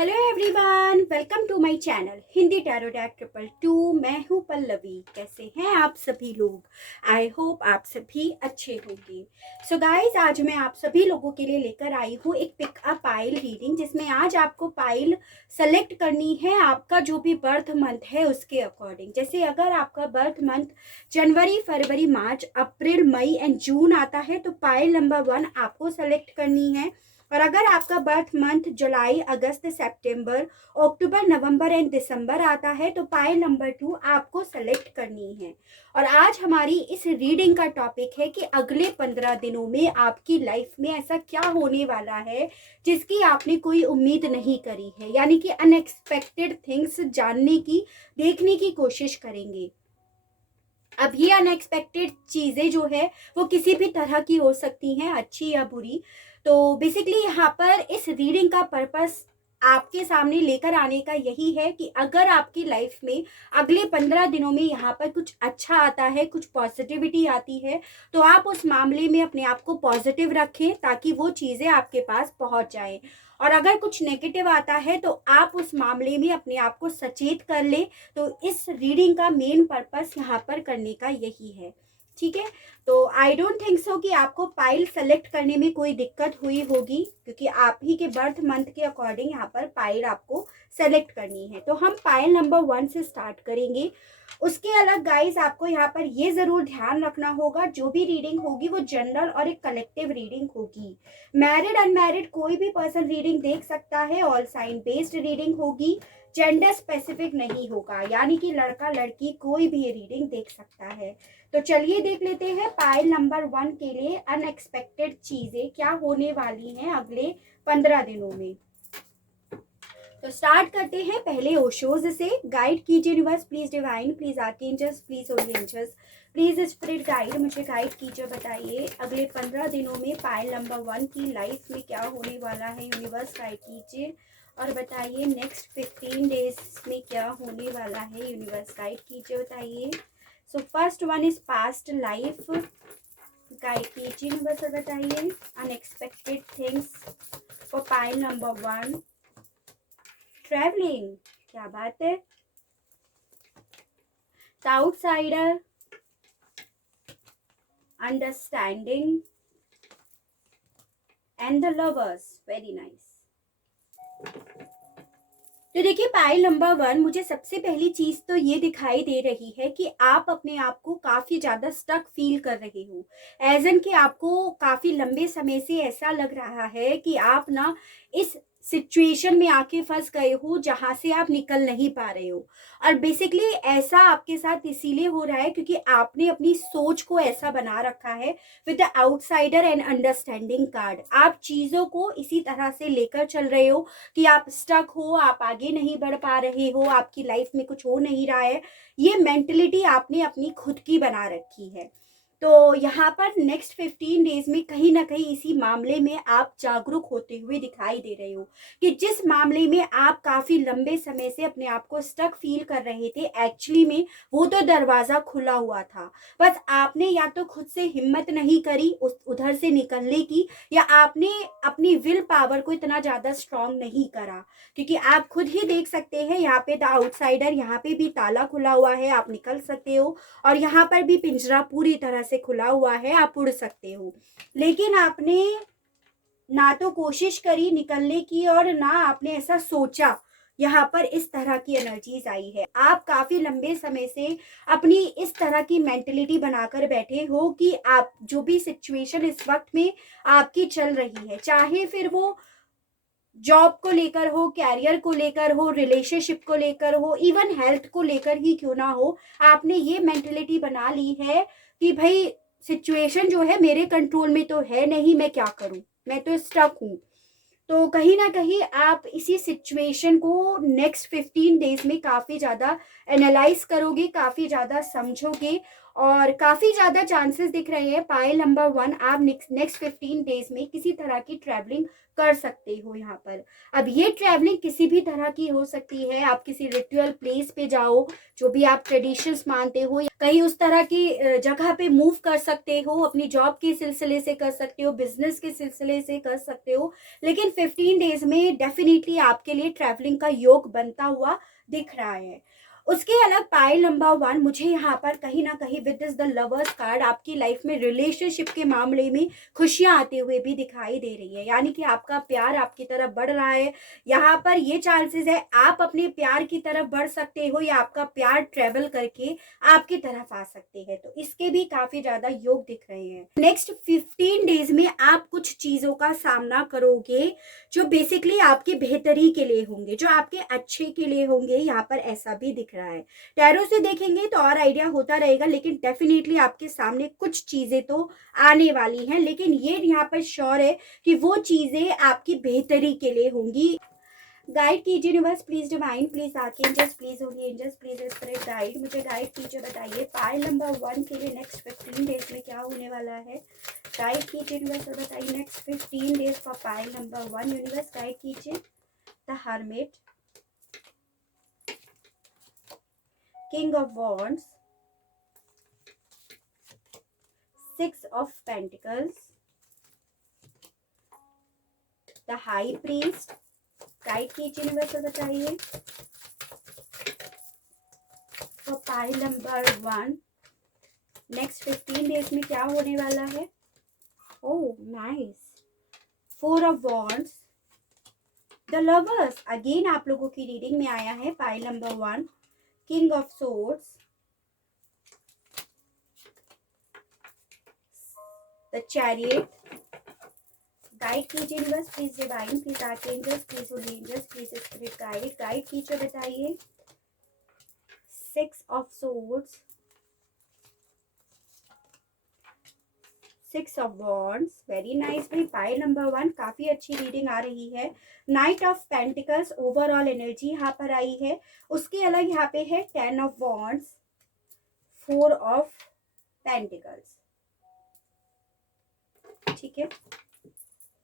Hello everyone, welcome to my channel Hindi tarot deck 222। मैं हूँ पल्लवी। कैसे हैं आप सभी लोग? आई होप आप सभी अच्छे होंगे। सो गाइस, आज मैं आप सभी लोगों के लिए लेकर आई हूँ एक पिकअप पाइल रीडिंग, जिसमें आज आपको पाइल सेलेक्ट करनी है आपका जो भी बर्थ मंथ है उसके अकॉर्डिंग। जैसे अगर आपका बर्थ मंथ जनवरी, फरवरी, मार्च, अप्रैल, मई एंड जून आता है तो पाइल नंबर 1 आपको सेलेक्ट करनी है। और अगर आपका बर्थ मंथ जुलाई, अगस्त, सितंबर, अक्टूबर, नवंबर एंड दिसंबर आता है तो पाइल नंबर 2 आपको सेलेक्ट करनी है। और आज हमारी इस रीडिंग का टॉपिक है कि अगले 15 दिनों में आपकी लाइफ में ऐसा क्या होने वाला है जिसकी आपने कोई उम्मीद नहीं करी है, यानी कि अनएक्सपेक्टेड थिंग्स जानने की, देखने की कोशिश करेंगे। अब ये अनएक्सपेक्टेड चीज़ें जो है वो किसी भी तरह की हो सकती हैं, अच्छी या बुरी। तो बेसिकली यहाँ पर इस रीडिंग का पर्पस आपके सामने लेकर आने का यही है कि अगर आपकी लाइफ में अगले 15 दिनों में यहाँ पर कुछ अच्छा आता है, कुछ पॉजिटिविटी आती है, तो आप उस मामले में अपने आप को पॉजिटिव रखें ताकि वो चीज़ें आपके पास पहुँच जाएं। और अगर कुछ नेगेटिव आता है तो आप उस मामले में अपने आप को सचेत कर ले। तो इस रीडिंग का मेन पर्पस यहाँ पर करने का यही है। ठीक है, तो आई डोंट थिंक सो कि आपको पाइल सेलेक्ट करने में कोई दिक्कत हुई होगी, क्योंकि आप ही के बर्थ मंथ के अकॉर्डिंग यहाँ पर पाइल आपको सेलेक्ट करनी है। तो हम पाइल नंबर 1 से स्टार्ट करेंगे। उसके अलग गाइस, आपको यहाँ पर ये जरूर ध्यान रखना होगा, जो भी रीडिंग होगी वो जनरल और एक कलेक्टिव रीडिंग होगी। मैरिड अनमैरिड कोई भी पर्सन रीडिंग देख सकता है। ऑल साइन बेस्ड रीडिंग होगी, जेंडर स्पेसिफिक नहीं होगा, यानी कि लड़का लड़की कोई भी ये रीडिंग देख सकता है। तो चलिए देख लेते हैं पाइल नंबर 1 के लिए अनएक्सपेक्टेड चीजें क्या होने वाली हैं अगले 15 दिनों में। तो स्टार्ट करते हैं पहले ओशोज से। गाइड कीजिए universe, please divine, please archangels, please holy angels, please spirit guide, मुझे गाइड कीजिए। बताइए अगले 15 दिनों में पाइल नंबर 1 की लाइफ में क्या होने वाला है। यूनिवर्स गाइड कीजिए और बताइए नेक्स्ट 15 डेज में क्या होने वाला है। यूनिवर्स गाइड कीजिए, बताइए। So first one is past life. Guide कीजिए यूनिवर्स और बताइए unexpected things for pile number 1। Travelling, क्या बात है। The outsider, understanding and the lovers, very nice. तो देखिए पाइल नंबर 1, मुझे सबसे पहली चीज तो ये दिखाई दे रही है कि आप अपने आप को काफी ज्यादा स्टक फील कर रहे हो। एज एन कि आपको काफी लंबे समय से ऐसा लग रहा है कि आप ना इस सिचुएशन में आके फंस गए हो जहां से आप निकल नहीं पा रहे हो। और बेसिकली ऐसा आपके साथ इसीलिए हो रहा है क्योंकि आपने अपनी सोच को ऐसा बना रखा है with the outsider and understanding card. आप चीजों को इसी तरह से लेकर चल रहे हो कि आप स्टक हो, आप आगे नहीं बढ़ पा रहे हो, आपकी लाइफ में कुछ हो नहीं रहा है। ये मेंटलिटी आपने अपनी खुद की बना रखी है। तो यहाँ पर नेक्स्ट 15 डेज में कहीं ना कहीं इसी मामले में आप जागरूक होते हुए दिखाई दे रहे हो कि जिस मामले में आप काफी लंबे समय से अपने आप को स्टक फील कर रहे थे, एक्चुअली में वो तो दरवाजा खुला हुआ था। बस आपने या तो खुद से हिम्मत नहीं करी उस उधर से निकलने की, या आपने अपनी विल पावर को इतना ज्यादा स्ट्रांग नहीं करा। क्योंकि आप खुद ही देख सकते हैं यहाँ पे द आउटसाइडर, यहाँ पे भी ताला खुला हुआ है, आप निकल सकते हो। और यहाँ पर भी पिंजरा पूरी तरह से खुला हुआ है, आप उड़ सकते हो। लेकिन आपने ना तो कोशिश करी निकलने की और ना आपने ऐसा सोचा। यहाँ पर इस तरह की एनर्जीज आई है। आप काफी लंबे समय से अपनी इस तरह की मेंटलिटी बनाकर बैठे हो कि आप जो भी सिचुएशन इस वक्त में आपकी चल रही है, चाहे फिर वो जॉब को लेकर हो, कैरियर को लेकर हो, रिलेशनशिप को लेकर हो, इवन हेल्थ को लेकर ही क्यों ना हो, आपने ये मेंटलिटी बना ली है कि भाई सिचुएशन जो है मेरे कंट्रोल में तो है नहीं, मैं क्या करूं, मैं तो स्टक हूं। तो कहीं ना कहीं आप इसी सिचुएशन को नेक्स्ट 15 डेज में काफ़ी ज़्यादा एनालाइज करोगे, काफ़ी ज़्यादा समझोगे। और काफ़ी ज़्यादा चांसेस दिख रहे हैं पाइल नंबर 1, आप नेक्स्ट 15 डेज में किसी तरह की ट्रैवलिंग कर सकते हो यहाँ पर। अब ये ट्रैवलिंग किसी भी तरह की हो सकती है, आप किसी रिचुअल प्लेस पे जाओ, जो भी आप ट्रेडिशंस मानते हो, कहीं उस तरह की जगह पे मूव कर सकते हो, अपनी जॉब के सिलसिले से कर सकते हो, बिजनेस के सिलसिले से कर सकते हो। लेकिन 15 डेज में डेफिनेटली आपके लिए ट्रैवलिंग का योग बनता हुआ दिख रहा है। उसके अलग पाइल नंबर 1 मुझे यहाँ पर कहीं ना कहीं with this the lovers card आपकी लाइफ में रिलेशनशिप के मामले में खुशियां आते हुए भी दिखाई दे रही है, यानी कि आपका प्यार आपकी तरफ बढ़ रहा है। यहाँ पर ये चांसेस है आप अपने प्यार की तरफ बढ़ सकते हो या आपका प्यार ट्रेवल करके आपकी तरफ आ सकते हैं, तो इसके भी काफी ज्यादा योग दिख रहे हैं। नेक्स्ट 15 डेज में आप कुछ चीजों का सामना करोगे जो बेसिकली आपकी बेहतरी के लिए होंगे, जो आपके अच्छे के लिए होंगे, यहाँ पर ऐसा भी दिख रहा है। टैरो से देखेंगे तो और आइडिया होता रहेगा, लेकिन डेफिनेटली आपके सामने कुछ चीजें तो आने वाली हैं, लेकिन ये यहाँ पर श्योर है कि वो चीजें आपकी बेहतरी के लिए होंगी। गाइड कीजिए universe, please divine, please archangels, please holy angels, please spirit guide, मुझे गाइड कीजिए। बताइए पाइल नंबर 1 के लिए नेक्स्ट 15 डेज में क्या होने वाला है। गाइड कीजिए यूनिवर्स और बताइए next 15 days for pile number 1। Universe guide कीजिए। The hermit, king of wands, 6 of pentacles, the high priest. Guide कीजिए यूनिवर्स और बताइए for pile number 1 next 15 days में क्या होने वाला है। Oh nice, 4 of wands, the lovers. Again आप लोगों की रीडिंग में आया है pile number 1 king of swords, the chariot. Guide कीजिए universe, please divine, please archangels, please holy angels, please spirit guide. Guide कीजिए बताइए 6 of swords, 6 of wands. Very nice भाई, पाइल नंबर 1 काफी अच्छी रीडिंग आ रही है। Knight of pentacles overall energy यहाँ पर आई है। उसके अलग यहाँ पे है 10 ऑफ वॉन्ड्स, 4 ऑफ पेंटिकल्स। ठीक है,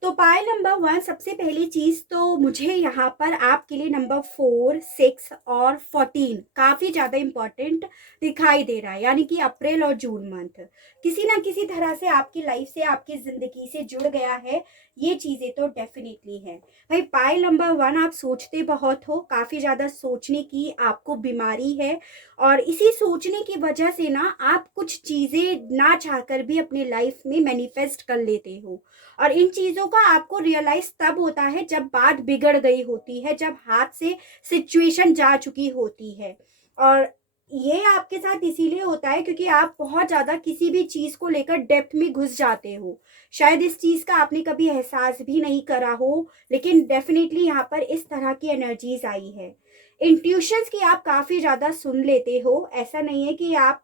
तो पाइल नंबर 1 सबसे पहली चीज तो मुझे यहाँ पर आपके लिए नंबर 4, 6 और 14 काफी ज्यादा इंपॉर्टेंट दिखाई दे रहा है, यानी कि अप्रैल और जून मंथ किसी ना किसी तरह से आपकी लाइफ से, आपकी जिंदगी से जुड़ गया है। ये चीजें तो डेफिनेटली है भाई। पाइल नंबर 1 आप सोचते बहुत हो, काफी ज्यादा सोचने की आपको बीमारी है, और इसी सोचने की वजह से ना आप कुछ चीजें ना चाहकर भी अपने लाइफ में मैनिफेस्ट कर लेते हो, और इन चीजों का आपको रियलाइज तब होता है जब बात बिगड़ गई होती है, जब हाथ से सिचुएशन जा चुकी होती है। और ये आपके साथ इसीलिए होता है क्योंकि आप बहुत ज्यादा किसी भी चीज को लेकर डेप्थ में घुस जाते हो। शायद इस चीज का आपने कभी एहसास भी नहीं करा हो, लेकिन डेफिनेटली यहाँ पर इस तरह की एनर्जीज आई है। इंट्यूशंस की आप काफी ज्यादा सुन लेते हो, ऐसा नहीं है कि आप,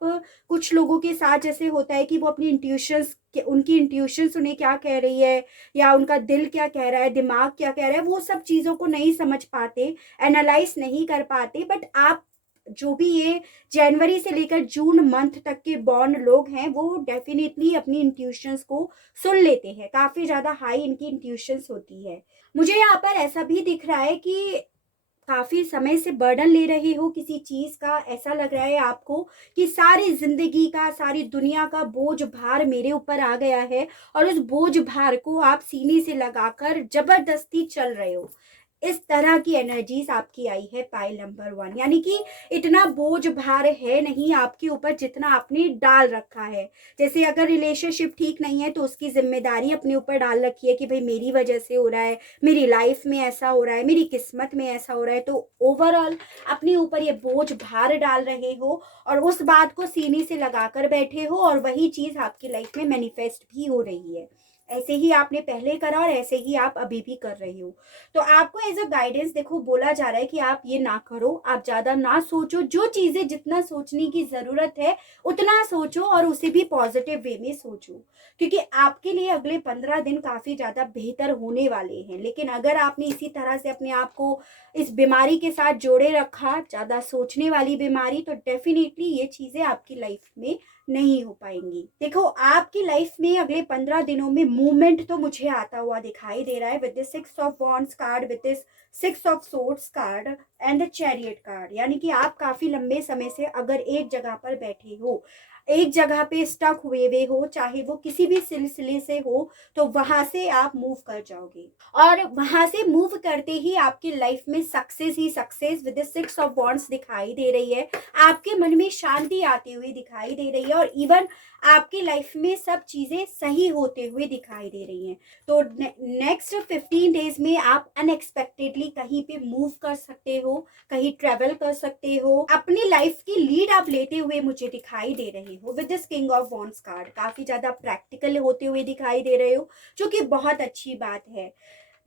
कुछ लोगों के साथ जैसे होता है कि वो अपनी इंट्यूशंस, उनकी इंट्यूशंस उन्हें क्या कह रही है या उनका दिल क्या कह रहा है, दिमाग क्या कह रहा है, वो सब चीजों को नहीं समझ पाते, एनालाइज नहीं कर पाते। बट आप जो भी ये जनवरी से लेकर जून मंथ तक के बॉर्न लोग हैं, वो डेफिनेटली अपनी इंट्यूशंस को सुन लेते हैं, काफी ज्यादा हाई इनकी इंट्यूशंस होती है। मुझे यहाँ पर ऐसा भी दिख रहा है कि काफी समय से बर्डन ले रहे हो किसी चीज का, ऐसा लग रहा है आपको कि सारी जिंदगी का, सारी दुनिया का बोझ भार मेरे ऊपर आ गया है, और उस बोझ भार को आप सीने से लगाकर जबरदस्ती चल रहे हो। इस तरह की एनर्जीज आपकी आई है पाइल नंबर 1, यानी कि इतना बोझ भार है नहीं आपके ऊपर जितना आपने डाल रखा है। जैसे अगर रिलेशनशिप ठीक नहीं है तो उसकी जिम्मेदारी अपने ऊपर डाल रखी है कि भाई मेरी वजह से हो रहा है, मेरी लाइफ में ऐसा हो रहा है, मेरी किस्मत में ऐसा हो रहा है, तो ओवरऑल अपने ऊपर ये बोझ भार डाल रहे हो और उस बात को सीने से लगाकर बैठे हो, और वही चीज आपकी लाइफ में मैनिफेस्ट भी हो रही है। ऐसे ही आपने पहले करा और ऐसे ही आप अभी भी कर रहे हो। तो आपको एज अ गाइडेंस देखो बोला जा रहा है कि आप ये ना करो, आप ज्यादा ना सोचो, जो चीजें जितना सोचने की जरूरत है उतना सोचो, और उसे भी पॉजिटिव वे में सोचो, क्योंकि आपके लिए अगले 15 दिन काफी ज्यादा बेहतर होने वाले हैं। लेकिन अगर आपने इसी तरह से अपने आप को इस बीमारी के साथ जोड़े रखा, ज्यादा सोचने वाली बीमारी, तो डेफिनेटली ये चीजें आपकी लाइफ में नहीं हो पाएंगी। देखो आपकी लाइफ में अगले 15 दिनों में मूवमेंट तो मुझे आता हुआ दिखाई दे रहा है with the 6 of wands card, with this 6 of swords card and the chariot card. यानी कि आप काफी लंबे समय से अगर एक जगह पर बैठे हो, एक जगह पे स्टक हुए हो, चाहे वो किसी भी सिलसिले से हो, तो वहां से आप मूव कर जाओगे और वहां से मूव करते ही आपकी लाइफ में success he success with the 6 of wands दिखाई दे रही है। आपके मन में शांति आती हुई दिखाई दे रही है और इवन आपकी लाइफ में सब चीजें सही होते हुए दिखाई दे रही हैं। तो नेक्स्ट 15 डेज में आप अनएक्सपेक्टेडली कहीं पे मूव कर सकते हो, कहीं ट्रेवल कर सकते हो, अपनी लाइफ की लीड आप लेते हुए मुझे दिखाई दे रहे हो with this king of wands card. काफी ज्यादा प्रैक्टिकल होते हुए दिखाई दे रहे हो, जो कि बहुत अच्छी बात है।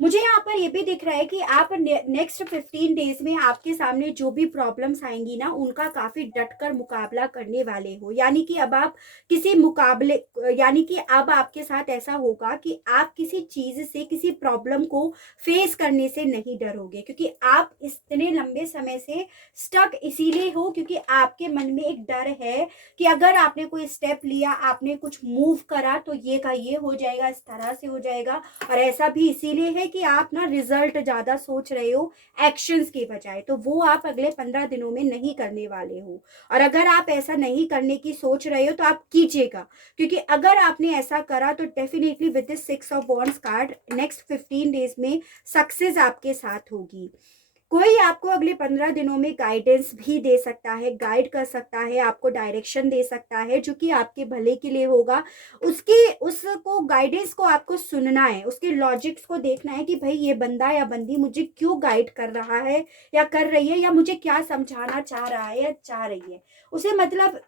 मुझे यहाँ पर ये भी दिख रहा है कि आप नेक्स्ट 15 डेज में आपके सामने जो भी प्रॉब्लम्स आएंगी ना, उनका काफी डटकर मुकाबला करने वाले हो। यानी कि अब आप किसी मुकाबले, यानी कि अब आपके साथ ऐसा होगा कि आप किसी चीज से, किसी प्रॉब्लम को फेस करने से नहीं डरोगे, क्योंकि आप इतने लंबे समय से स्टक इसीलिए हो क्योंकि आपके मन में एक डर है कि अगर आपने कोई स्टेप लिया, आपने कुछ मूव करा, तो ये का ये हो जाएगा, इस तरह से हो जाएगा। और ऐसा भी इसीलिए है कि आप ना रिजल्ट ज्यादा सोच रहे हो एक्शंस के बजाय, तो वो आप अगले 15 दिनों में नहीं करने वाले हो। और अगर आप ऐसा नहीं करने की सोच रहे हो तो आप कीजिएगा, क्योंकि अगर आपने ऐसा करा तो definitely with this 6 of wands card next 15 days में सक्सेस आपके साथ होगी। कोई आपको अगले 15 दिनों में गाइडेंस भी दे सकता है, गाइड कर सकता है, आपको डायरेक्शन दे सकता है, जो कि आपके भले के लिए होगा। उसको गाइडेंस को आपको सुनना है, उसके लॉजिक्स को देखना है कि भाई ये बंदा या बंदी मुझे क्यों गाइड कर रहा है या कर रही है, या मुझे क्या समझाना चाह रहा है या चाह रही है। उसे मतलब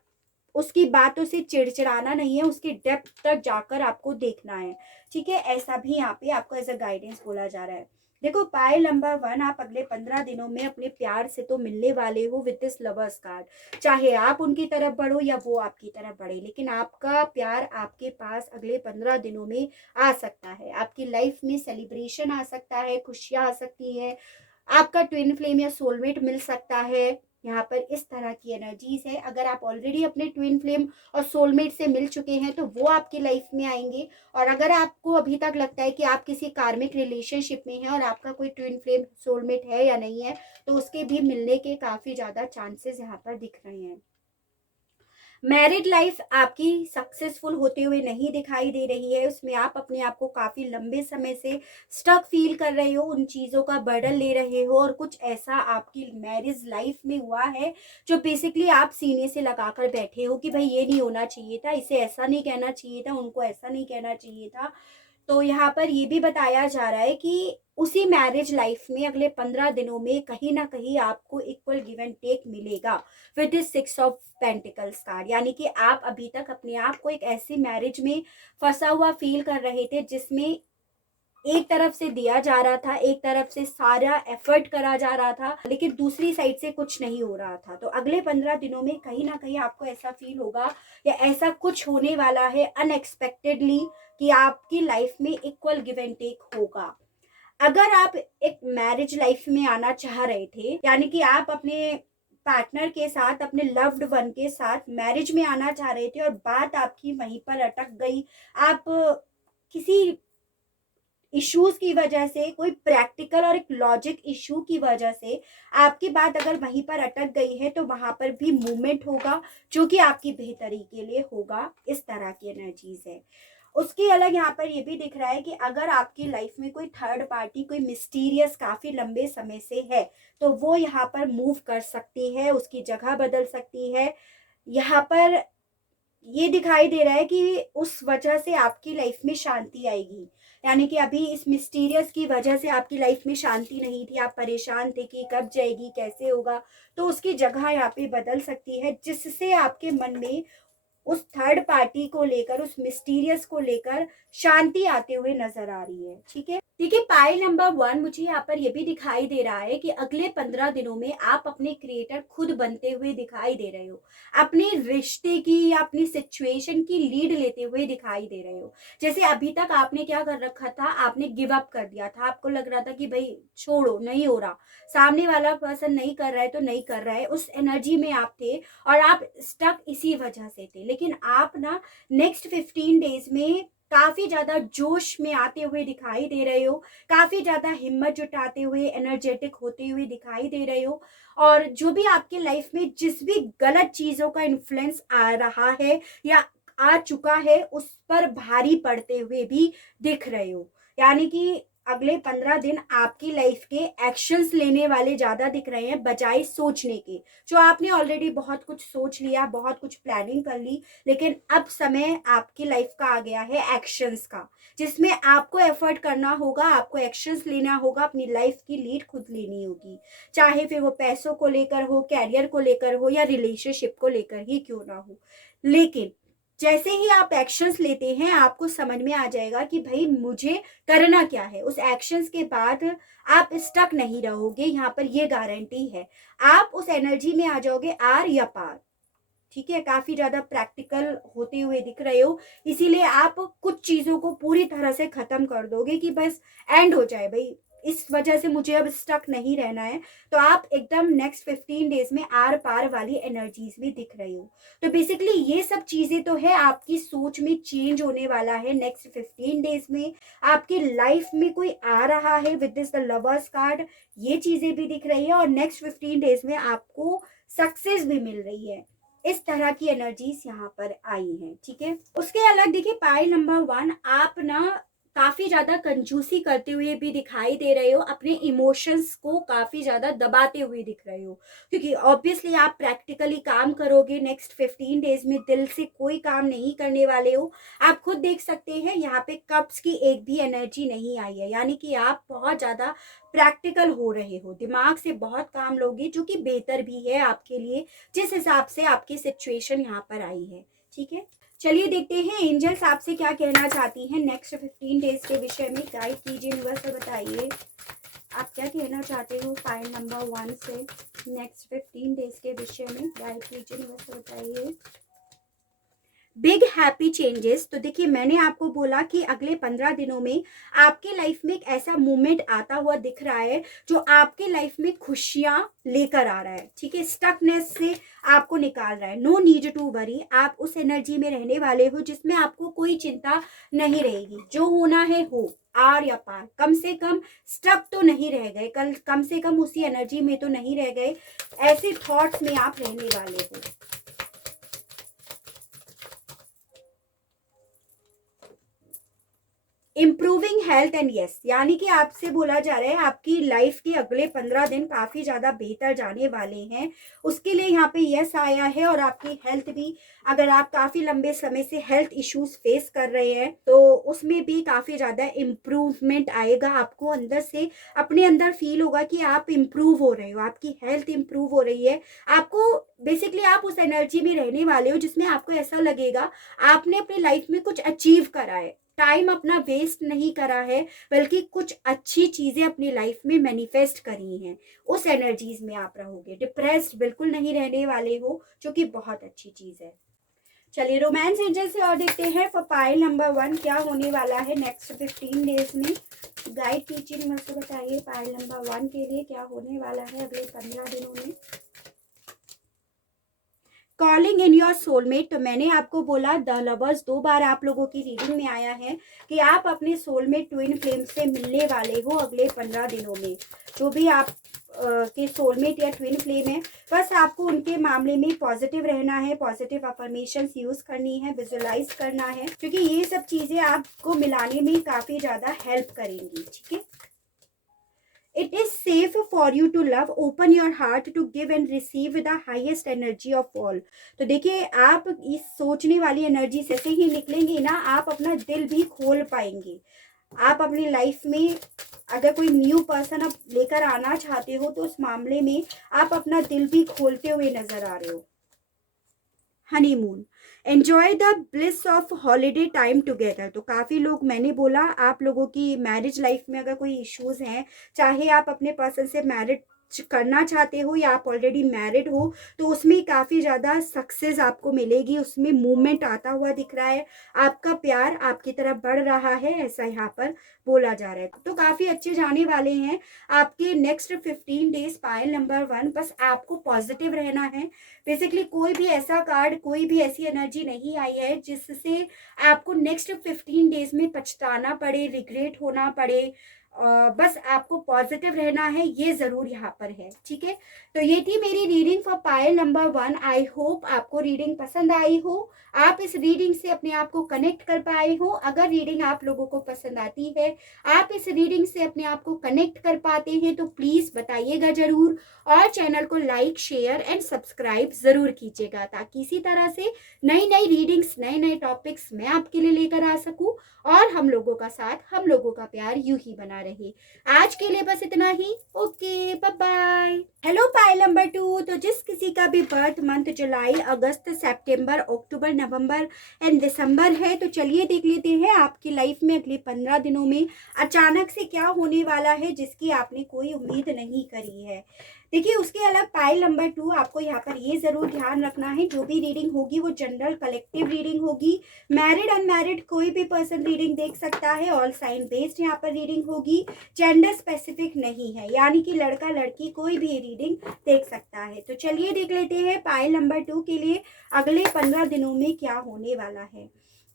उसकी बातों से चिड़चिड़ाना नहीं है, उसके डेप्थ तक जाकर आपको देखना है। ठीक है, ऐसा भी यहाँ पे आपको एज अ गाइडेंस बोला जा रहा है। देखो पाइल नंबर 1, आप अगले 15 दिनों में अपने प्यार से तो मिलने वाले हो विद दिस लवर्स कार्ड। चाहे आप उनकी तरफ बढ़ो या वो आपकी तरफ बढ़े, लेकिन आपका प्यार आपके पास अगले 15 दिनों में आ सकता है। आपकी लाइफ में सेलिब्रेशन आ सकता है, खुशियां आ सकती है, आपका ट्विन फ्लेम या सोलमेट मिल सकता है। यहाँ पर इस तरह की एनर्जीज है। अगर आप ऑलरेडी अपने ट्विन फ्लेम और सोलमेट से मिल चुके हैं तो वो आपकी लाइफ में आएंगे, और अगर आपको अभी तक लगता है कि आप किसी कार्मिक रिलेशनशिप में हैं और आपका कोई ट्विन फ्लेम सोलमेट है या नहीं है, तो उसके भी मिलने के काफी ज्यादा चांसेस यहाँ पर दिख रहे हैं। मैरिड लाइफ आपकी सक्सेसफुल होते हुए नहीं दिखाई दे रही है, उसमें आप अपने आप को काफी लंबे समय से स्टक फील कर रहे हो, उन चीजों का बर्डन ले रहे हो, और कुछ ऐसा आपकी मैरिज लाइफ में हुआ है जो बेसिकली आप सीने से लगाकर बैठे हो कि भाई ये नहीं होना चाहिए था, इसे ऐसा नहीं कहना चाहिए था, उनको ऐसा नहीं कहना चाहिए था। तो यहाँ पर ये भी बताया जा रहा है कि उसी मैरिज लाइफ में अगले 15 दिनों में कहीं ना कहीं आपको इक्वल गिव एंड टेक मिलेगा with this 6 of pentacles card. यानी कि आप अभी तक अपने आप को एक ऐसी मैरिज में फंसा हुआ फील कर रहे थे जिसमें एक तरफ से दिया जा रहा था, एक तरफ से सारा एफर्ट करा जा रहा था, लेकिन दूसरी साइड से कुछ नहीं हो रहा था। तो अगले 15 दिनों में कहीं ना कहीं आपको ऐसा फील होगा या ऐसा कुछ होने वाला है अनएक्सपेक्टेडली कि आपकी लाइफ में इक्वल गिव एंड टेक होगा। अगर आप एक मैरिज लाइफ में आना चाह रहे थे, यानी कि आप अपने पार्टनर के साथ, अपने लव्ड वन के साथ मैरिज में आना चाह रहे थे और बात आपकी वहीं पर अटक गई, आप किसी इश्यूज की वजह से, कोई प्रैक्टिकल और एक लॉजिक इशू की वजह से आपकी बात अगर वहीं पर अटक गई है, तो वहां पर भी मूवमेंट होगा जो कि आपकी बेहतरी के लिए होगा। इस तरह की एनर्जीज है। उसके अलग यहाँ पर ये भी दिख रहा है कि अगर आपकी लाइफ में कोई थर्ड पार्टी, कोई मिस्टीरियस काफी लंबे समय से है, तो वो यहाँ पर मूव कर सकती है, उसकी जगह बदल सकती है। यहाँ पर ये दिखाई दे रहा है कि उस वजह से आपकी लाइफ में शांति आएगी। यानी कि अभी इस मिस्टीरियस की वजह से आपकी लाइफ में शांति नहीं थी, आप परेशान थे कि कब जाएगी, कैसे होगा, तो उसकी जगह यहाँ पे बदल सकती है, जिससे आपके मन में उस थर्ड पार्टी को लेकर, उस मिस्टीरियस को लेकर शांति आते हुए नजर आ रही है। ठीक है, देखिए पाइल नंबर 1, मुझे यहाँ पर यह भी दिखाई दे रहा है कि अगले 15 दिनों में आप अपने क्रिएटर खुद बनते हुए दिखाई दे रहे हो, अपने रिश्ते की या अपनी सिचुएशन की लीड लेते हुए दिखाई दे रहे हो। जैसे अभी तक आपने क्या कर रखा था, आपने गिव अप कर दिया था, आपको लग रहा था कि भाई छोड़ो, नहीं हो रहा, सामने वाला पर्सन नहीं कर रहा है तो नहीं कर रहा है, उस एनर्जी में आप थे और आप स्टक इसी वजह से थे। लेकिन आप ना नेक्स्ट 15 डेज में काफी ज्यादा जोश में आते हुए दिखाई दे रहे हो, काफी ज्यादा हिम्मत जुटाते हुए, एनर्जेटिक होते हुए दिखाई दे रहे हो। और जो भी आपके लाइफ में जिस भी गलत चीजों का इन्फ्लुएंस आ रहा है या आ चुका है, उस पर भारी पड़ते हुए भी दिख रहे हो। यानी कि अगले 15 दिन आपकी लाइफ के एक्शंस लेने वाले ज्यादा दिख रहे हैं बजाय सोचने के। जो आपने ऑलरेडी बहुत कुछ सोच लिया, बहुत कुछ प्लानिंग कर ली, लेकिन अब समय आपकी लाइफ का आ गया है एक्शंस का, जिसमें आपको एफर्ट करना होगा, आपको एक्शंस लेना होगा, अपनी लाइफ की लीड खुद लेनी होगी। चाहे फिर वो पैसों को लेकर हो, कैरियर को लेकर हो, या रिलेशनशिप को लेकर ही क्यों ना हो। लेकिन जैसे ही आप एक्शंस लेते हैं, आपको समझ में आ जाएगा कि भाई मुझे करना क्या है। उस एक्शंस के बाद आप स्टक नहीं रहोगे, यहाँ पर ये गारंटी है। आप उस एनर्जी में आ जाओगे आर या पार। ठीक है, काफी ज्यादा प्रैक्टिकल होते हुए दिख रहे हो, इसीलिए आप कुछ चीजों को पूरी तरह से खत्म कर दोगे कि बस एंड हो जाए भाई, इस वजह से मुझे अब स्टक नहीं रहना है। तो आप एकदम नेक्स्ट 15 डेज में आर पार वाली एनर्जीज में दिख रहे हो। तो बेसिकली ये सब चीजें तो है, आपकी सोच में चेंज होने वाला है नेक्स्ट 15 डेज में। आपकी लाइफ में कोई आ रहा है with this the lovers card, ये चीजें भी दिख रही है। और नेक्स्ट 15 डेज में आपको सक्सेस भी मिल रही है। इस तरह की एनर्जीज यहाँ पर आई हैं। ठीक है, उसके अलग देखिए पाइल नंबर 1, आप ना काफी ज्यादा कंजूसी करते हुए भी दिखाई दे रहे हो, अपने इमोशंस को काफी ज्यादा दबाते हुए दिख रहे हो, क्योंकि ऑब्वियसली आप प्रैक्टिकली काम करोगे नेक्स्ट 15 डेज में, दिल से कोई काम नहीं करने वाले हो। आप खुद देख सकते हैं यहाँ पे कप्स की एक भी एनर्जी नहीं आई है, यानी कि आप बहुत ज्यादा प्रैक्टिकल हो रहे हो, दिमाग से बहुत काम लोगे, जो कि बेहतर भी है आपके लिए, जिस हिसाब से आपकी सिचुएशन यहाँ पर आई है। ठीक है, चलिए देखते हैं एंजल्स आपसे क्या कहना चाहती हैं नेक्स्ट 15 डेज के विषय में। गाइड कीजिए, यूनिवर्स से बताइए आप क्या कहना चाहते हो फाइल नंबर 1 से नेक्स्ट 15 डेज के विषय में। गाइड कीजिए, यूनिवर्स से बताइए। Big happy changes. तो देखिए मैंने आपको बोला कि अगले 15 दिनों में आपके लाइफ में एक ऐसा मोमेंट आता हुआ दिख रहा है जो आपके लाइफ में खुशियां लेकर आ रहा है। ठीक है, स्टकनेस से आपको निकाल रहा है। नो नीड टू वरी, आप उस एनर्जी में रहने वाले हो जिसमें आपको कोई चिंता नहीं रहेगी। जो होना है हो, आर या पार, कम से कम स्टक तो नहीं रह गए, कम से कम उसी एनर्जी में तो नहीं रह गए। ऐसे थॉट्स में आप रहने वाले हो। इम्प्रूविंग हेल्थ एंड यस, यानी कि आपसे बोला जा रहा है आपकी लाइफ के अगले 15 दिन काफी ज्यादा बेहतर जाने वाले हैं। उसके लिए यहाँ पे यस आया है। और आपकी हेल्थ भी, अगर आप काफी लंबे समय से हेल्थ इश्यूज फेस कर रहे हैं तो उसमें भी काफी ज्यादा इम्प्रूवमेंट आएगा। आपको अंदर से अपने अंदर फील होगा कि आप इम्प्रूव हो रहे हो, आपकी हेल्थ इम्प्रूव हो रही है। आपको बेसिकली आप उस एनर्जी में रहने वाले हो जिसमें आपको ऐसा लगेगा आपने अपनी लाइफ में कुछ अचीव करा है, टाइम अपना वेस्ट नहीं करा है, बल्कि कुछ अच्छी चीजें अपनी लाइफ में मैनिफेस्ट करी हैं। उस एनर्जीज में आप रहोगे, डिप्रेस्ड बिल्कुल नहीं रहने वाले हो, जो कि बहुत अच्छी चीज है। चलिए रोमांस एंजल से और देखते हैं फॉर पाइल नंबर 1 क्या होने वाला है नेक्स्ट 15 डेज में। गाइड कीजिए, मुझसे बताइए पाइल नंबर 1 के लिए क्या होने वाला है अगले 15 दिनों में। Calling in your soulmate. तो मैंने आपको बोला द लवर्स 2 बार आप लोगों की रीडिंग में आया है कि आप अपने सोलमेट ट्विन फ्लेम से मिलने वाले हो अगले 15 दिनों में। जो भी आप के सोलमेट या ट्विन फ्लेम है, बस आपको उनके मामले में पॉजिटिव रहना है, पॉजिटिव अफर्मेशंस यूज करनी है, विजुअलाइज करना है, क्योंकि ये सब चीजें आपको मिलाने में काफी ज्यादा हेल्प करेंगी। ठीक है, It is safe for you to love. Open your heart to give and receive the highest energy of all. तो देखिए आप इस सोचने वाली एनर्जी से ही निकलेंगे ना, आप अपना दिल भी खोल पाएंगे। आप अपनी लाइफ में अगर कोई न्यू पर्सन आप लेकर आना चाहते हो तो उस मामले में आप अपना दिल भी खोलते हुए नजर आ रहे हो। Honeymoon, enjoy the bliss of holiday time together. तो काफ़ी लोग, मैंने बोला आप लोगों की मैरिज लाइफ में अगर कोई इश्यूज हैं, चाहे आप अपने पर्सन से मैरिड करना चाहते हो या आप ऑलरेडी मैरिड हो तो उसमें काफ़ी ज़्यादा सक्सेस आपको मिलेगी, उसमें मूवमेंट आता हुआ दिख रहा है, आपका प्यार आपकी तरफ बढ़ रहा है, ऐसा यहाँ पर बोला जा रहा है। तो काफ़ी अच्छे जाने वाले हैं आपके नेक्स्ट 15 डेज पायल नंबर 1। बस आपको पॉजिटिव रहना है। बेसिकली कोई भी ऐसा कार्ड, कोई भी ऐसी एनर्जी नहीं आई है जिससे आपको नेक्स्ट 15 डेज में पछताना पड़े, रिग्रेट होना पड़े। बस आपको पॉजिटिव रहना है, ये ज़रूर यहाँ पर है। ठीक है, तो ये थी मेरी reading for pile number 1। I hope आपको रीडिंग पसंद आई हो, आप इस रीडिंग से अपने आप को कनेक्ट कर पाए हो। अगर रीडिंग आप लोगों को पसंद आती है, आप इस रीडिंग से अपने आप को कनेक्ट कर पाते हैं, तो प्लीज़ बताइएगा ज़रूर, और चैनल को लाइक, शेयर एंड सब्सक्राइब ज़रूर कीजिएगा, ताकि इसी तरह से नई नई रीडिंग्स, नए नए टॉपिक्स मैं आपके लिए लेकर आ सकूं, और हम लोगों का साथ, हम लोगों का प्यार यूं ही बना रहे। आज के लिए बस इतना ही। Okay, bye bye. Hello pile number 2। तो जिस किसी का भी बर्थ मंथ जुलाई, अगस्त, सितंबर, अक्टूबर, नवंबर एंड दिसंबर है, तो चलिए देख लेते हैं आपकी लाइफ में अगले 15 दिनों में अचानक से क्या होने वाला है, जिसकी आपने कोई उम्मीद नहीं करी है। देखिए, उसके अलग पायल नंबर 2 आपको यहाँ पर ये ज़रूर ध्यान रखना है, जो भी रीडिंग होगी वो जनरल कलेक्टिव रीडिंग होगी। मैरिड अनमैरिड कोई भी पर्सन रीडिंग देख सकता है। ऑल साइन बेस्ड यहाँ पर रीडिंग होगी, जेंडर स्पेसिफिक नहीं है, यानी कि लड़का लड़की कोई भी रीडिंग देख सकता है। तो चलिए देख लेते हैं पायल नंबर 2 के लिए अगले 15 दिनों में क्या होने वाला है।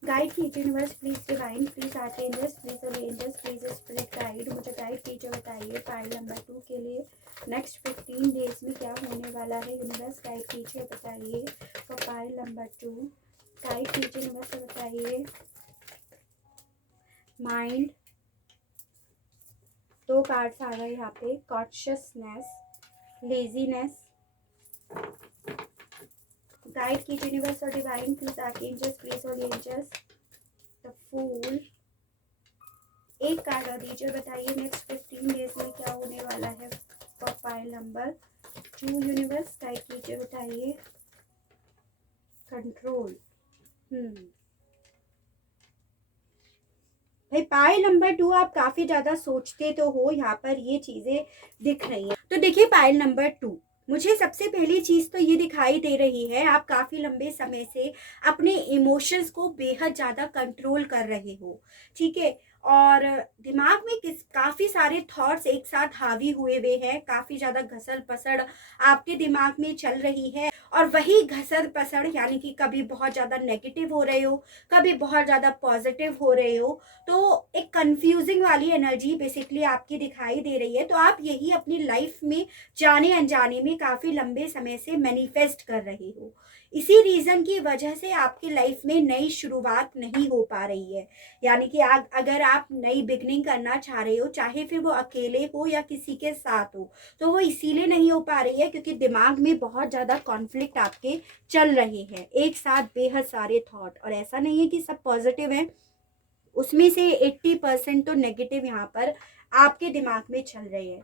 गाइड कीजिए universe, please divine, please archangels, please angels, please spirit guide, मुझे गाइड कीजिए, बताइए पायल नंबर 2 के लिए नेक्स्ट 15 डेज में क्या होने वाला है। यूनिवर्स गाइड कीजिए, बताइए फॉर पायल नंबर 2। गाइड कीजिए यूनिवर्स, बताइए माइंड। 2 कार्ड्स आ गए यहाँ पे, कॉन्शियसनेस, लेजीनेस। गाइड कीजिए यूनिवर्स और divine, please archangels, please holy angels, the fool. एक कार्ड और दीजिए, बताइए नेक्स्ट 15 डेज में क्या होने वाला है for pile number 2। Universe guide कीजिए, बताइए कंट्रोल। भाई पायल नंबर 2 आप काफी ज्यादा सोचते तो हो, यहाँ पर ये चीजें दिख रही हैं। तो देखिए पायल नंबर 2, मुझे सबसे पहली चीज तो ये दिखाई दे रही है, आप काफी लंबे समय से अपने इमोशंस को बेहद ज्यादा कंट्रोल कर रहे हो। ठीक है, और दिमाग में काफी सारे थॉट्स एक साथ हावी हुए हैं, काफी ज्यादा घसड़ पसड़ आपके दिमाग में चल रही है, और वही घसड़ पसड़ यानी कि कभी बहुत ज्यादा नेगेटिव हो रहे हो, कभी बहुत ज्यादा पॉजिटिव हो रहे हो। तो एक कंफ्यूजिंग वाली एनर्जी बेसिकली आपकी दिखाई दे रही है। तो आप यही अपनी लाइफ में जाने अनजाने में काफी लंबे समय से मैनिफेस्ट कर रहे हो। इसी रीजन की वजह से आपकी लाइफ में नई शुरुआत नहीं हो पा रही है, यानी कि अगर आप नई बिगनिंग करना चाह रहे हो, चाहे फिर वो अकेले हो या किसी के साथ हो, तो वो इसीलिए नहीं हो पा रही है क्योंकि दिमाग में बहुत ज़्यादा कॉन्फ्लिक्ट आपके चल रहे हैं, एक साथ बेहद सारे थॉट। और ऐसा नहीं है कि सब पॉजिटिव है, उसमें से 80% तो नेगेटिव यहाँ पर आपके दिमाग में चल रहे हैं।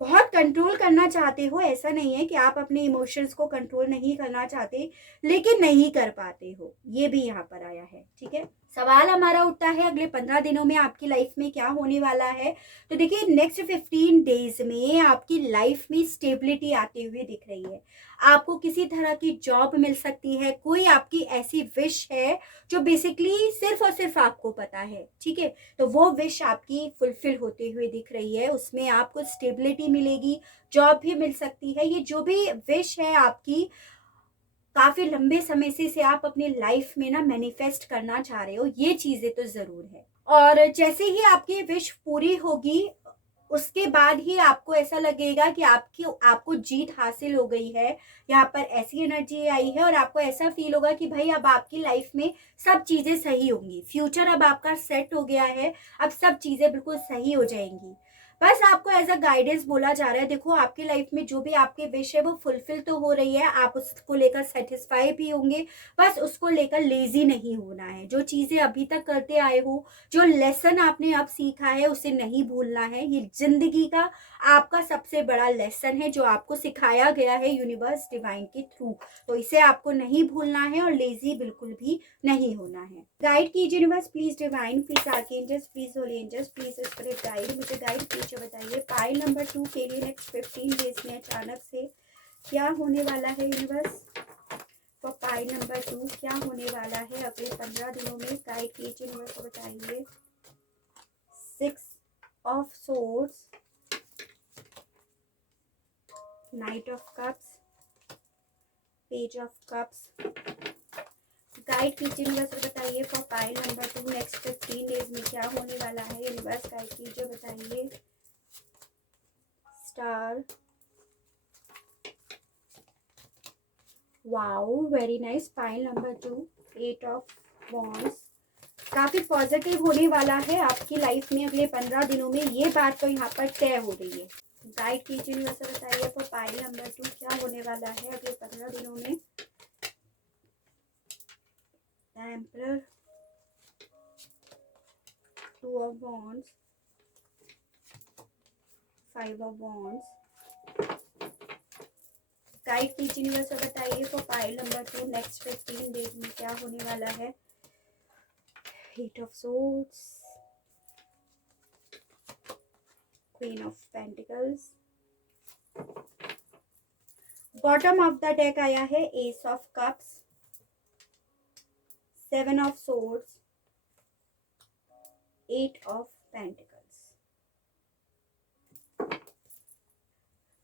बहुत कंट्रोल करना चाहते हो, ऐसा नहीं है कि आप अपने इमोशंस को कंट्रोल नहीं करना चाहते, लेकिन नहीं कर पाते हो, ये भी यहाँ पर आया है। ठीक है, सवाल हमारा उठता है अगले 15 दिनों में आपकी लाइफ में क्या होने वाला है। तो देखिए नेक्स्ट 15 डेज में आपकी लाइफ में स्टेबिलिटी आते हुए दिख रही है। आपको किसी तरह की जॉब मिल सकती है, कोई आपकी ऐसी विश है जो बेसिकली सिर्फ और सिर्फ आपको पता है। ठीक है, तो वो विश आपकी फुलफिल होते हुए दिख रही है, उसमें आपको स्टेबिलिटी मिलेगी, जॉब भी मिल सकती है। ये जो भी विश है आपकी, काफी लंबे समय से आप अपनी लाइफ में ना मैनिफेस्ट करना चाह रहे हो, ये चीजें तो जरूर है। और जैसे ही आपकी विश पूरी होगी, उसके बाद ही आपको ऐसा लगेगा कि आपको जीत हासिल हो गई है। यहाँ पर ऐसी एनर्जी आई है और आपको ऐसा फील होगा कि भाई अब आपकी लाइफ में सब चीजें सही होंगी, फ्यूचर अब आपका सेट हो गया है, अब सब चीजें बिल्कुल सही हो जाएंगी। बस आपको एज अ गाइडेंस बोला जा रहा है, देखो आपकी लाइफ में जो भी आपके विश है वो फुलफिल तो हो रही है, आप उसको लेकर सेटिस्फाई भी होंगे, बस उसको लेकर लेजी नहीं होना है। जो चीजें अभी तक करते आए हो, जो लेसन आपने अब सीखा है, उसे नहीं भूलना है। ये जिंदगी का आपका सबसे बड़ा लेसन है जो आपको सिखाया गया है यूनिवर्स डिवाइन के थ्रू, तो इसे आपको नहीं भूलना है और लेजी बिल्कुल भी नहीं होना है। गाइड कीजिए universe, please divine, please archangels, please holy angels, please spirit guide, मुझे गाइड कीजिए, बताइए पाइल नंबर 2 के लिए नेक्स्ट 15 डेज में अचानक से क्या होने वाला है यूनिवर्स। फॉर पाइल नंबर 2 क्या होने वाला है अगले 15 दिनों में, गाइड कीजिए यूनिवर्स को, बताइए। 6 of swords, night of cups, page of cups, guide कीजिए यूनिवर्स को, बताइए for pile number 2 next 15 days में क्या होने वाला है यूनिवर्स, गाइड कीजिए, बताइए। Star, wow very nice. Pile number 2 8 of wands, काफी पॉजिटिव होने वाला है आपकी लाइफ में अगले 15 दिनों में, ये बात तो यहाँ पर तय हो रही है। गाइड कीजिए यूनिवर्स को, बताइए फॉर पाइल नंबर 2 क्या होने वाला है अगले 15 दिनों में। Emperor, 2 of wands, 5 of wands, guide कीजिए यूनिवर्स को, बताइए for pile number 2 next 15 days में क्या होने वाला है। 8 of swords, queen of pentacles, bottom of the deck आया है S of cups, 7 of swords, 8 of pentacles.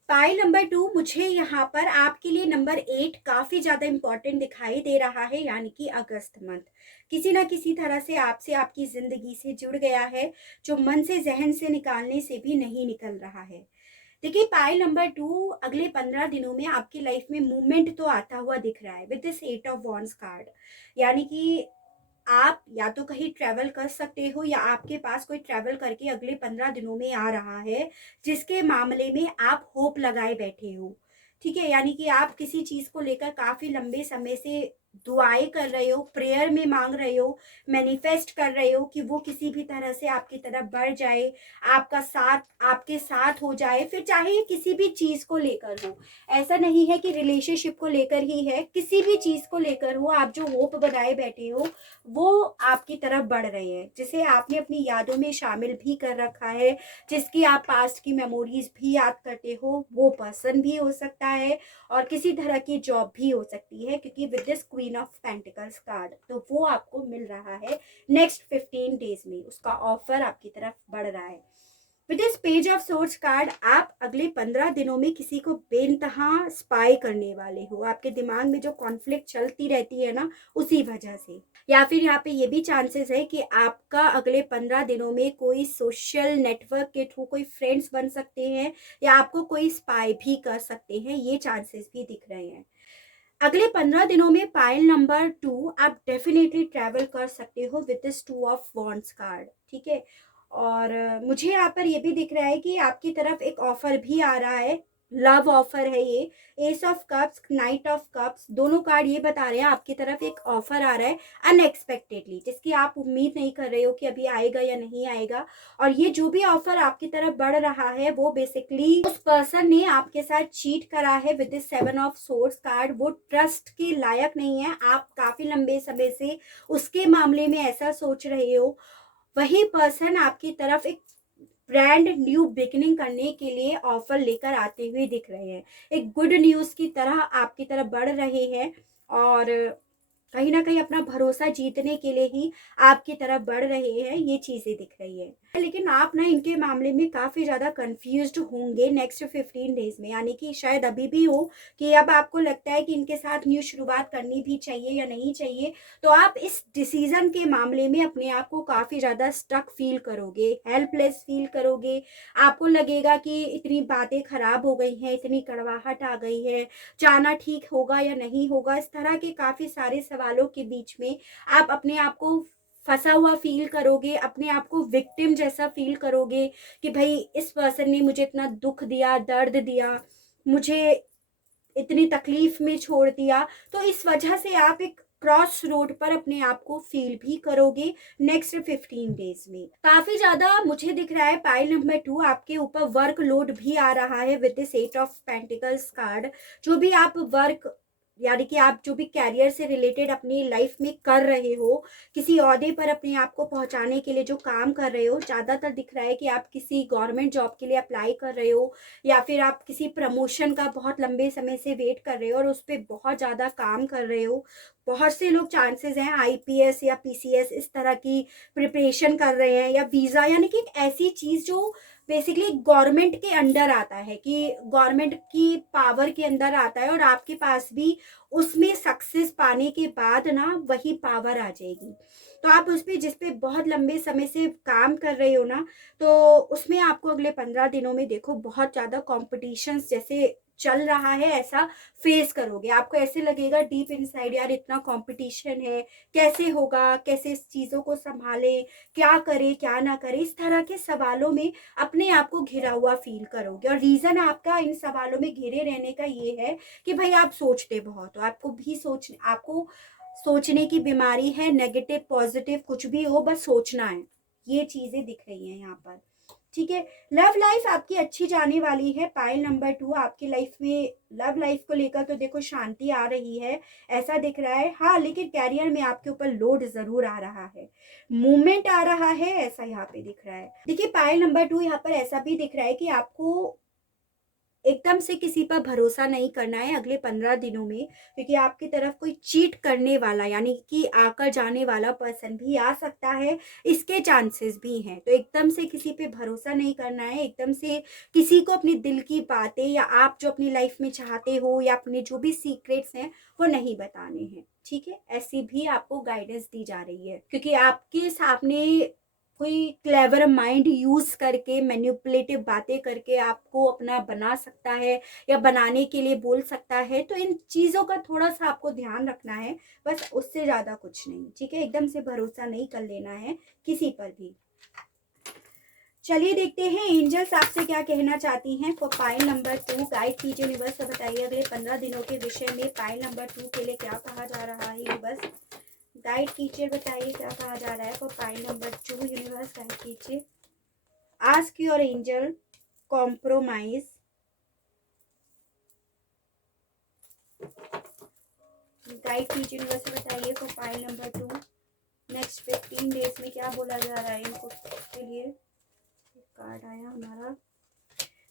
Pile number 2 मुझे यहाँ पर आपके लिए नंबर 8 काफी ज्यादा इंपॉर्टेंट दिखाई दे रहा है, यानी कि अगस्त मंथ किसी ना किसी तरह से आपसे आपकी जिंदगी से जुड़ गया है, जो मन से जहन से निकालने से भी नहीं निकल रहा है। देखिए पाइल नंबर 2 अगले 15 दिनों में आपकी लाइफ में मूवमेंट तो आता हुआ दिख रहा है with this 8 of wands card, यानी कि आप या तो कहीं ट्रैवल कर सकते हो या आपके पास कोई ट्रैवल करके अगले 15 दिनों में आ रहा है, जिसके मामले में आप होप लगाए बैठे हो। ठीक है, यानी कि आप किसी चीज को लेकर काफी लंबे समय से दुआएं कर रहे हो, प्रेयर में मांग रहे हो, मैनिफेस्ट कर रहे हो कि वो किसी भी तरह से आपकी तरफ बढ़ जाए, आपका साथ आपके साथ हो जाए, फिर चाहे ये किसी भी चीज को लेकर हो। ऐसा नहीं है कि रिलेशनशिप को लेकर ही है, किसी भी चीज को लेकर हो, आप जो होप बनाए बैठे हो वो आपकी तरफ बढ़ रहे हैं, जिसे आपने अपनी यादों में शामिल भी कर रखा है, जिसकी आप पास्ट की मेमोरीज भी याद करते हो। वो पर्सन भी हो सकता है और किसी तरह की जॉब भी हो सकती है, क्योंकि with this queen of pentacles card तो वो आपको मिल रहा है नेक्स्ट 15 डेज में, उसका ऑफर आपकी तरफ बढ़ रहा है। With this page of source card आप अगले 15 दिनों में किसी को बेइंतहा स्पाई करने वाले हो। आपके दिमाग में जो कॉन्फ्लिक्ट चलती रहती है ना, उसी वजह से, या फिर यहाँ पे ये भी चांसेस है कि आपका अगले 15 दिनों में कोई सोशल नेटवर्क के थ्रू कोई फ्रेंड्स बन सकते हैं या आपको कोई स्पाई भी कर सकते हैं, ये चांसेस भी दिख रहे हैं। अगले 15 दिनों में पाइल नंबर 2 आप डेफिनेटली ट्रैवल कर सकते हो with this 2 of wands card. ठीक है, और मुझे यहाँ पर ये भी दिख रहा है कि आपकी तरफ एक ऑफर भी आ रहा है, लव ऑफर है ये। S of cups, night of cups, दोनों कार्ड ये बता रहे हैं आपकी तरफ एक ऑफर आ रहा है अनएक्सपेक्टेडली, जिसकी आप उम्मीद नहीं कर रहे हो कि अभी आएगा या नहीं आएगा। और ये जो भी ऑफर आपकी तरफ बढ़ रहा है वो बेसिकली उस पर्सन ने आपके साथ चीट करा है with this 7 of swords card, वो ट्रस्ट के लायक नहीं है। आप काफी लंबे समय से उसके मामले में ऐसा सोच रहे हो, वही पर्सन आपकी तरफ एक ब्रांड न्यू बिगिनिंग करने के लिए ऑफर लेकर आते हुए दिख रहे हैं, एक गुड न्यूज की तरह आपकी तरफ बढ़ रहे हैं और कहीं ना कहीं अपना भरोसा जीतने के लिए ही आपकी तरफ बढ़ रहे हैं, ये चीजें दिख रही है। लेकिन आप ना इनके मामले में काफी ज्यादा कंफ्यूज्ड होंगे नेक्स्ट 15 डेज में, यानी कि शायद अभी भी हो कि अब आपको लगता है कि इनके साथ न्यू शुरुआत करनी भी चाहिए या नहीं चाहिए, तो आप इस डिसीजन के मामले में अपने आप को काफी ज्यादा स्टक फील करोगे, हेल्पलेस फील करोगे। आपको लगेगा कि इतनी बातें खराब हो गई हैं, इतनी कड़वाहट आ गई है, जाना ठीक होगा या नहीं होगा, इस तरह के काफी सारे सवालों के बीच में आप अपने आप को फंसा हुआ फील करोगे, अपने आप को विक्टिम जैसा फील करोगे कि भाई इस पर्सन ने मुझे इतना दुख दिया, दर्द दिया, मुझे इतनी तकलीफ में छोड़ दिया। तो इस वजह से आप एक क्रॉस रोड पर अपने आप को फील भी करोगे नेक्स्ट 15 डेज में। काफी ज्यादा मुझे दिख रहा है पाइल नंबर 2 आपके ऊपर वर्क लोड भी आ रहा है with this 8 of pentacles card. जो भी आप वर्क यानी कि आप जो भी कैरियर से रिलेटेड अपनी लाइफ में कर रहे हो, किसी ओहदे पर अपने आप को पहुंचाने के लिए जो काम कर रहे हो, ज़्यादातर दिख रहा है कि आप किसी गवर्नमेंट जॉब के लिए अप्लाई कर रहे हो, या फिर आप किसी प्रमोशन का बहुत लंबे समय से वेट कर रहे हो और उस पर बहुत ज़्यादा काम कर रहे हो। बहुत से लोग चांसेस हैं आईपीएस या पीसीएस इस तरह की प्रिपरेशन कर रहे हैं, या वीज़ा, यानी कि एक ऐसी चीज़ जो बेसिकली गवर्नमेंट के अंडर आता है, कि गवर्नमेंट की पावर के अंदर आता है, और आपके पास भी उसमें सक्सेस पाने के बाद ना वही पावर आ जाएगी। तो आप उस पे जिस पे बहुत लंबे समय से काम कर रहे हो ना, तो उसमें आपको अगले 15 दिनों में देखो बहुत ज़्यादा कॉम्पिटिशन्स जैसे चल रहा है ऐसा फेस करोगे। आपको ऐसे लगेगा डीप इनसाइड, यार इतना कंपटीशन है, कैसे होगा, कैसे इस चीज़ों को संभाले, क्या करे क्या ना करे, इस तरह के सवालों में अपने आप को घिरा हुआ फील करोगे। और रीज़न आपका इन सवालों में घिरे रहने का ये है कि भाई आप सोचते बहुत हो, आपको सोचने की बीमारी है, नेगेटिव पॉजिटिव कुछ भी हो, बस सोचना है। ये चीज़ें दिख रही हैं यहाँ पर, ठीक है। लव लाइफ आपकी अच्छी जाने वाली है। पाइल नंबर 2, आपकी लाइफ में लव लाइफ को लेकर तो देखो शांति आ रही है, ऐसा दिख रहा है। हाँ, लेकिन कैरियर में आपके ऊपर लोड जरूर आ रहा है, मूवमेंट आ रहा है, ऐसा यहाँ पे दिख रहा है। देखिए पाइल नंबर 2 यहाँ पर ऐसा भी दिख रहा है कि आपको एकदम से किसी पर भरोसा नहीं करना है अगले 15 दिनों में, क्योंकि आपकी तरफ कोई चीट करने वाला यानी कि आकर जाने वाला पर्सन भी आ सकता है, इसके चांसेस भी हैं। तो एकदम से किसी पे भरोसा नहीं करना है, एकदम से किसी को अपनी दिल की बातें या आप जो अपनी लाइफ में चाहते हो या अपने जो भी सीक्रेट्स हैं वो नहीं बताने हैं, ठीक है। ऐसी भी आपको गाइडेंस दी जा रही है, क्योंकि आपके सामने कोई क्लेवर माइंड यूज करके मैन्युपुलेटिव बातें करके आपको अपना बना सकता है या बनाने के लिए बोल सकता है। तो इन चीज़ों का थोड़ा सा आपको ध्यान रखना है, बस उससे ज़्यादा कुछ नहीं, ठीक है। एकदम से भरोसा नहीं कर लेना है किसी पर भी। चलिए देखते हैं एंजल्स आपसे क्या कहना चाहती हैं फॉर पाइल नंबर 2। गाइड कीजिए यूनिवर्स, बताइए अगले 15 दिनों के विषय में पाइल नंबर 2 के लिए क्या कहा जा रहा है। यूनिवर्स गाइड कीजिए, बताइए क्या कहा जा रहा है for pile number 2। Universe guide कीजिए। Ask your angel compromise, guide कीजिए यूनिवर्स, बताइए for pile number 2 next 15 days में क्या बोला जा रहा है इनको के लिए। कार्ड आया हमारा,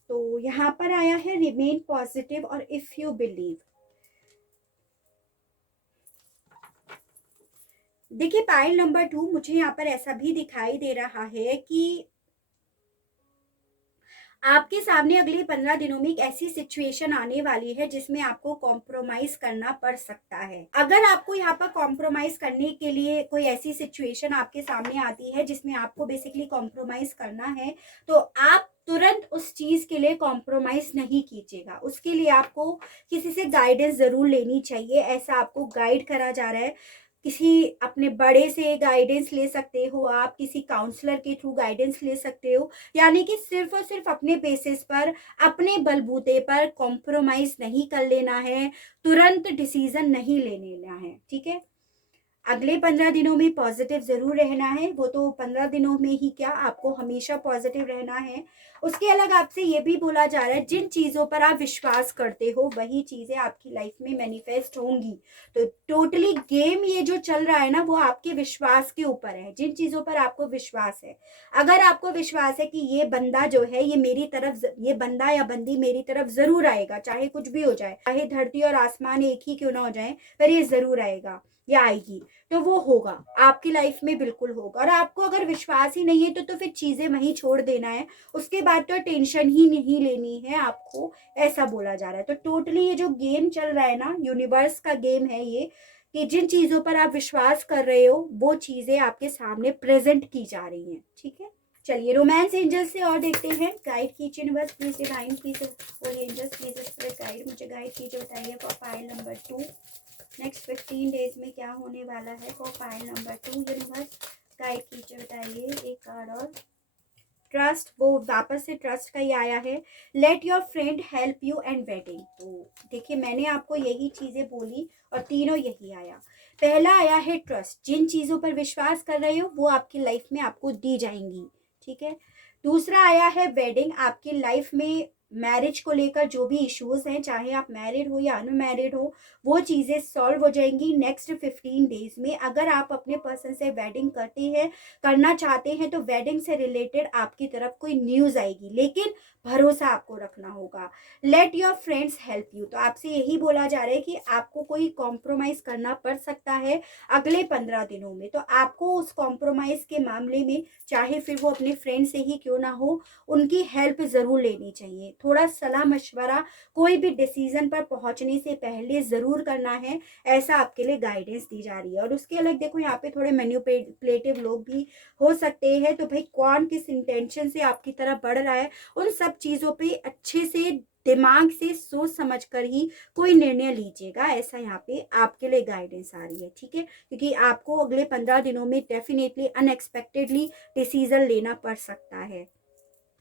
तो यहाँ पर आया है रिमेन पॉजिटिव और इफ यू बिलीव। देखिए पाइल नंबर 2 मुझे यहाँ पर ऐसा भी दिखाई दे रहा है कि आपके सामने अगले 15 दिनों में एक ऐसी सिचुएशन आने वाली है जिसमें आपको कॉम्प्रोमाइज करना पड़ सकता है। अगर आपको यहाँ पर कॉम्प्रोमाइज करने के लिए कोई ऐसी सिचुएशन आपके सामने आती है जिसमें आपको बेसिकली कॉम्प्रोमाइज करना है, तो आप तुरंत उस चीज के लिए कॉम्प्रोमाइज नहीं कीजिएगा। उसके लिए आपको किसी से गाइडेंस जरूर लेनी चाहिए, ऐसा आपको गाइड करा जा रहा है। किसी अपने बड़े से गाइडेंस ले सकते हो, आप किसी काउंसलर के थ्रू गाइडेंस ले सकते हो, यानी कि सिर्फ और सिर्फ अपने बेसिस पर, अपने बलबूते पर कॉम्प्रोमाइज नहीं कर लेना है, तुरंत डिसीजन नहीं ले लेना है, ठीक है। अगले 15 दिनों में पॉजिटिव जरूर रहना है, वो तो 15 दिनों में ही क्या, आपको हमेशा पॉजिटिव रहना है। उसके अलग आपसे ये भी बोला जा रहा है जिन चीज़ों पर आप विश्वास करते हो वही चीज़ें आपकी लाइफ में मैनिफेस्ट होंगी। तो टोटली गेम ये जो चल रहा है ना वो आपके विश्वास के ऊपर है, जिन चीज़ों पर आपको विश्वास है। अगर आपको विश्वास है कि ये बंदा जो है ये मेरी तरफ, ये बंदा या बंदी मेरी तरफ जरूर आएगा, चाहे कुछ भी हो जाए, चाहे धरती और आसमान एक ही क्यों ना हो जाए, पर ये जरूर आएगा या आएगी, तो वो होगा आपकी लाइफ में, बिल्कुल होगा। और आपको अगर विश्वास ही नहीं है तो फिर चीजें वहीं छोड़ देना है, उसके बाद तो टेंशन ही नहीं लेनी है आपको, ऐसा बोला जा रहा है। तो टोटली ये जो गेम चल रहा है ना, यूनिवर्स का गेम है ये, कि जिन चीजों पर आप विश्वास कर रहे हो वो चीजें आपके सामने प्रेजेंट की जा रही हैं, ठीक है। चलिए रोमांस एंजल्स से और देखते हैं, गाइड कीजिए यूनिवर्स प्लीज, डिवाइन प्लीज और एंजल्स प्लीज गाइड, मुझे गाइड कीजिए, बताइए for pile number 2 next 15 days में क्या होने वाला है for pile number 2। Universe guide कीजिए, बताइए एक कार्ड और। ट्रस्ट, वो वापस से ट्रस्ट का ही आया है। Let your friend help you and wedding. तो देखिए मैंने आपको यही चीजें बोली और तीनों यही आया। पहला आया है ट्रस्ट, जिन चीजों पर विश्वास कर रहे हो वो आपकी लाइफ में आपको दी जाएंगी, ठीक है। दूसरा आया है वेडिंग, आपकी लाइफ में मैरिज को लेकर जो भी इश्यूज हैं, चाहे आप मैरिड हो या अनमैरिड हो, वो चीज़ें सॉल्व हो जाएंगी नेक्स्ट 15 डेज में। अगर आप अपने पर्सन से वेडिंग करते हैं, करना चाहते हैं, तो वेडिंग से रिलेटेड आपकी तरफ कोई न्यूज़ आएगी, लेकिन भरोसा आपको रखना होगा। Let your friends help you. तो आपसे यही बोला जा रहा है कि आपको कोई कॉम्प्रोमाइज़ करना पड़ सकता है अगले 15 दिनों में। तो आपको उस कॉम्प्रोमाइज़ के मामले में, चाहे फिर वो अपने फ्रेंड से ही क्यों ना हो, उनकी हेल्प ज़रूर लेनी चाहिए। थोड़ा सलाह मशवरा कोई भी डिसीजन पर पहुंचने से पहले ज़रूर करना है, ऐसा आपके लिए गाइडेंस दी जा रही है। और उसके अलग देखो, यहाँ पे थोड़े मैन्युपुलेटिव लोग भी हो सकते हैं, तो भाई कौन किस इंटेंशन से आपकी तरफ बढ़ रहा है, उन सब चीज़ों पे अच्छे से दिमाग से सोच समझ कर ही कोई निर्णय लीजिएगा, ऐसा यहाँ पे आपके लिए गाइडेंस आ रही है। ठीक है, क्योंकि आपको अगले 15 दिनों में डेफिनेटली अनएक्सपेक्टेडली डिसीजन लेना पड़ सकता है।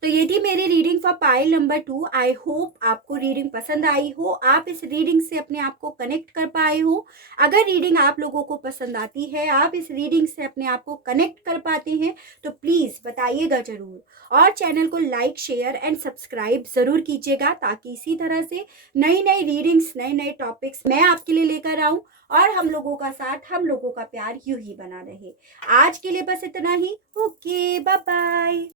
तो ये थी मेरी reading for pile number 2। I hope आपको रीडिंग पसंद आई हो, आप इस रीडिंग से अपने आप को कनेक्ट कर पाए हो। अगर रीडिंग आप लोगों को पसंद आती है, आप इस रीडिंग से अपने आप को कनेक्ट कर पाते हैं, तो प्लीज़ बताइएगा ज़रूर। और चैनल को लाइक, शेयर एंड सब्सक्राइब ज़रूर कीजिएगा, ताकि इसी तरह से नई नई रीडिंग्स, नए नए टॉपिक्स मैं आपके लिए लेकर आऊँ, और हम लोगों का साथ, हम लोगों का प्यार यूं ही बना रहे। आज के लिए बस इतना ही। Okay, bye bye.